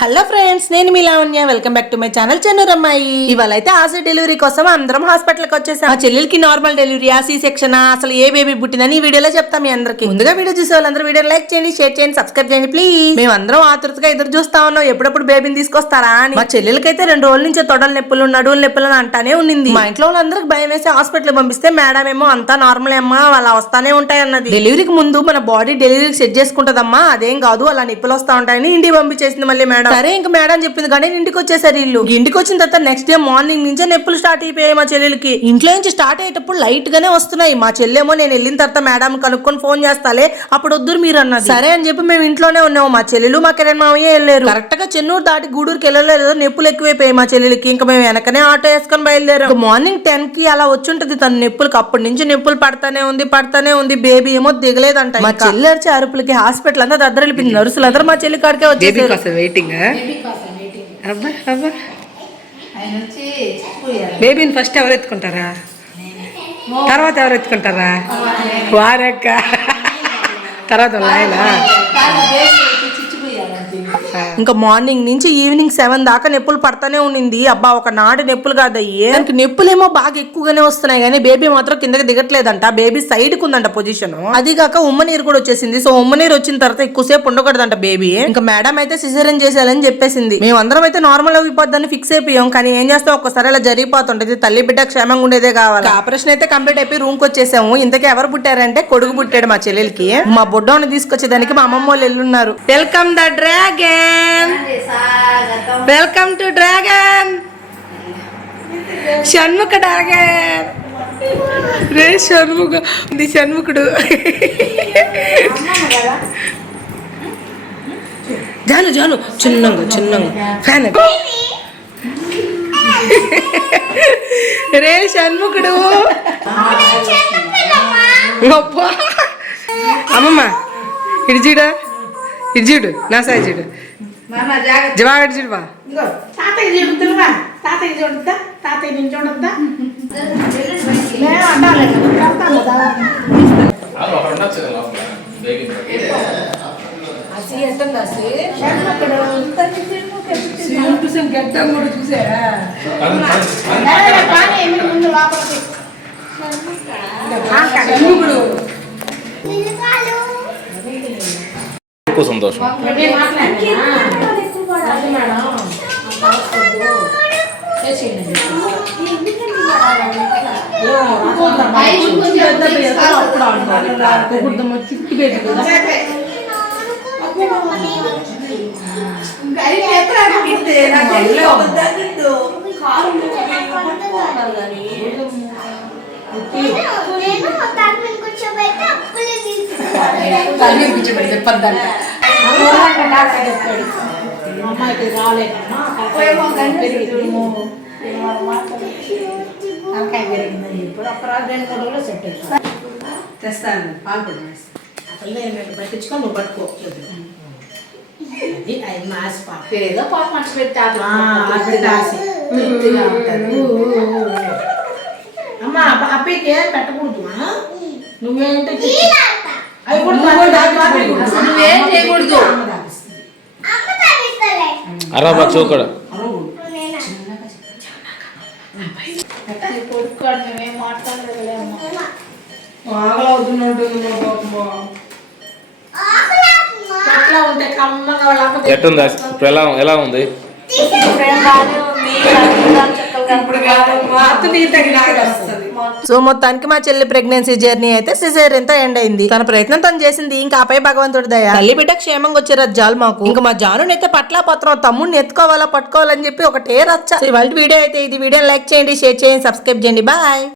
Hello friends, నేను మీ Lavanya. Welcome back to my channel చెన్నూరమ్మాయి. ఇవాళ అయితే ఆశ డెలివరీ కోసం అందరం హాస్పిటల్ కి వచ్చేసాం. మా చెల్లెలకి నార్మల్ డెలివరీ, సి సెక్షన్, అసలు ఏ బేబీ పుట్టిందని ఈ వీడియోలో చెప్తాం మీ అందరికి. ముందుగా వీడియో చూసే వాళ్ళందరూ వీడియో లైక్ చేయండి, షేర్ చేయండి, సబ్స్క్రైబ్ చేయండి ప్లీజ్. మేము అందరం ఆతృతగా ఎదురు చూస్తా ఉన్నాం ఎప్పుడప్పుడు బేబీని తీసుకొస్తారా అని. మా చెల్లెలకైతే 2 రోజుల నుంచి తొడల నొప్పులు, నడువుల నొప్పులు అని అంటానే ఉన్నింది. మా ఇంట్లో వాళ్ళందరికి భయం వేసి హాస్పిటల్ పంపిస్తే మేడం ఏమో అంతా నార్మల్ అమ్మా, అలా వస్తానే ఉంటాయి అన్నది. డెలివరీకి ముందు మన బాడీ డెలివరీకి సెట్ చేసుకుంటదమ్మా, అదేం కాదు, అలా నొప్పులు వస్తా ఉంటాయని ఇంటికి పంపించేసింది మళ్ళీ మేడం. సరే ఇంకా మేడం చెప్పింది కానీ ఇంటికి వచ్చేసారు ఇల్లు. ఇంటికి వచ్చిన తర్వాత నెక్స్ట్ డే మార్నింగ్ నుంచే నొప్పులు స్టార్ట్ అయిపోయాయి మా చెల్లెలకి. ఇంట్లో నుంచి స్టార్ట్ అయ్యేటప్పుడు లైట్ గానే వస్తున్నాయి. మా చెల్లెమో నేను వెళ్ళిన తర్వాత మేడం కనుక్కొని ఫోన్ చేస్తాలే, అప్పుడు వద్దురు మీరు అన్నది. సరే అని చెప్పి మేము ఇంట్లోనే ఉన్నాము. మా చెల్లెలు మా కిరణ్ మామయ్య వెళ్ళారు. కరెక్ట్ గా చెన్నూరు దాటి గూడూరుకి వెళ్ళలేదు, నొప్పులు ఎక్కువైపోయాయి మా చెల్లెలకి. ఇంకా మేము వెనకనే ఆటో వేసుకొని బయలుదేరాం. మార్నింగ్ 10 కి అలా వచ్చి ఉంటది తన నొప్పులకి. అప్పటి నుంచి నొప్పులు పడతానే ఉంది. బేబీ ఏమో దిగలేదంట. మా చెల్లి అరిచే అరుపులకి హాస్పిటల్ అంతా దద్దరిల్లిపోయింది. నర్సులు అందరూ మా చెల్లి కాడికే వచ్చేసారు. బేబీని ఫస్ట్ ఎవరు ఎత్తుకుంటారా, తర్వాత ఎవరు ఎత్తుకుంటారా? వారక్క తర్వాత నాయనా. ఇంకా మార్నింగ్ నుంచి ఈవినింగ్ 7 దాకా నొప్పులు పడతానే ఉండింది. అబ్బా ఒక నాటి నొప్పులు కాదయ్యే. దానికి నొప్పులేమో బాగా ఎక్కువగానే వస్తున్నాయి కానీ బేబీ మాత్రం కిందకి దిగట్లేదంట. బేబీ సైడ్ కు ఉందంట పొజిషన్. అది కాక ఉమ్మనీరు కూడా వచ్చేసింది. సో ఉమ్మనీరు వచ్చిన తర్వాత ఎక్కువసేపు ఉండకూడదంట బేబీ. ఇంకా మేడం అయితే సిజేరియన్ చేసేయాలని చెప్పేసింది. మేమందరం అయితే నార్మల్ అయిపోద్దని ఫిక్స్ అయిపోయాం. కానీ ఏం చేస్తాం, ఒక్కసారి అలా జరిగిపోతుంటది. తల్లి బిడ్డ క్షేమంగా ఉండేదే కావాలి. ఆపరేషన్ అయితే కంప్లీట్ అయిపోయి రూమ్ కి వచ్చేసాము. ఇంతకీ ఎవరు పుట్టారంటే కొడుకు పుట్టాడు మా చెల్లెలకి. మా బుడ్డోని తీసుకొచ్చేదానికి మా అమ్మమ్మ వాళ్ళు ఎల్లున్నారు. Welcome the dragon, welcome to dragon, Shanmukha dragon. రే షణ్ముఖ, ఇది షణ్ముఖుడు. జాను జాను చిన్నంగా ఫ్యాన్. రే షణ్ముఖుడు. అమ్మమ్మ ఇడిజీడా, ఇడిజీడు నా సాయి జీడు జవాగడి జీడువా. ఎక్కువ సంతోషం. అమ్మాయికి రాలేదమ్మా ఇప్పుడు ఒక 2-3 రోజులు సెట్ అవుతుంది. తెస్తాను పాలు అసలు నేను పట్టించుకొని నువ్వు పట్టుకోవట్లేదు. అది అది మాసి పాప ఏదో పాప మంచి పెట్టాలి. అమ్మ అప్పకి పెట్టకూడదు. నువ్వేంటో నువ్వేం చేయకూడదు. ఎలా ఉంది? సో మొత్తానికి మా చెల్లి ప్రెగ్నెన్సీ జర్నీ అయితే సిజేరియన్ తో ఎండ్ అయింది. తన ప్రయత్నం తను చేసింది. ఇంకా ఆపై భగవంతుడి దయ. తల్లి బిడ్డ క్షేమంగా వచ్చారు జాలు మాకు. ఇంకా మా జాను అయితే పట్ల పత్రం తమ్ముడిని ఎత్తుకోవాలా పట్టుకోవాలని చెప్పి ఒకటే రచ్చ. ఇవాళ వీడియో అయితే ఇది. వీడియో లైక్ చేయండి, షేర్ చేయండి, సబ్స్క్రైబ్ చేయండి. బాయ్.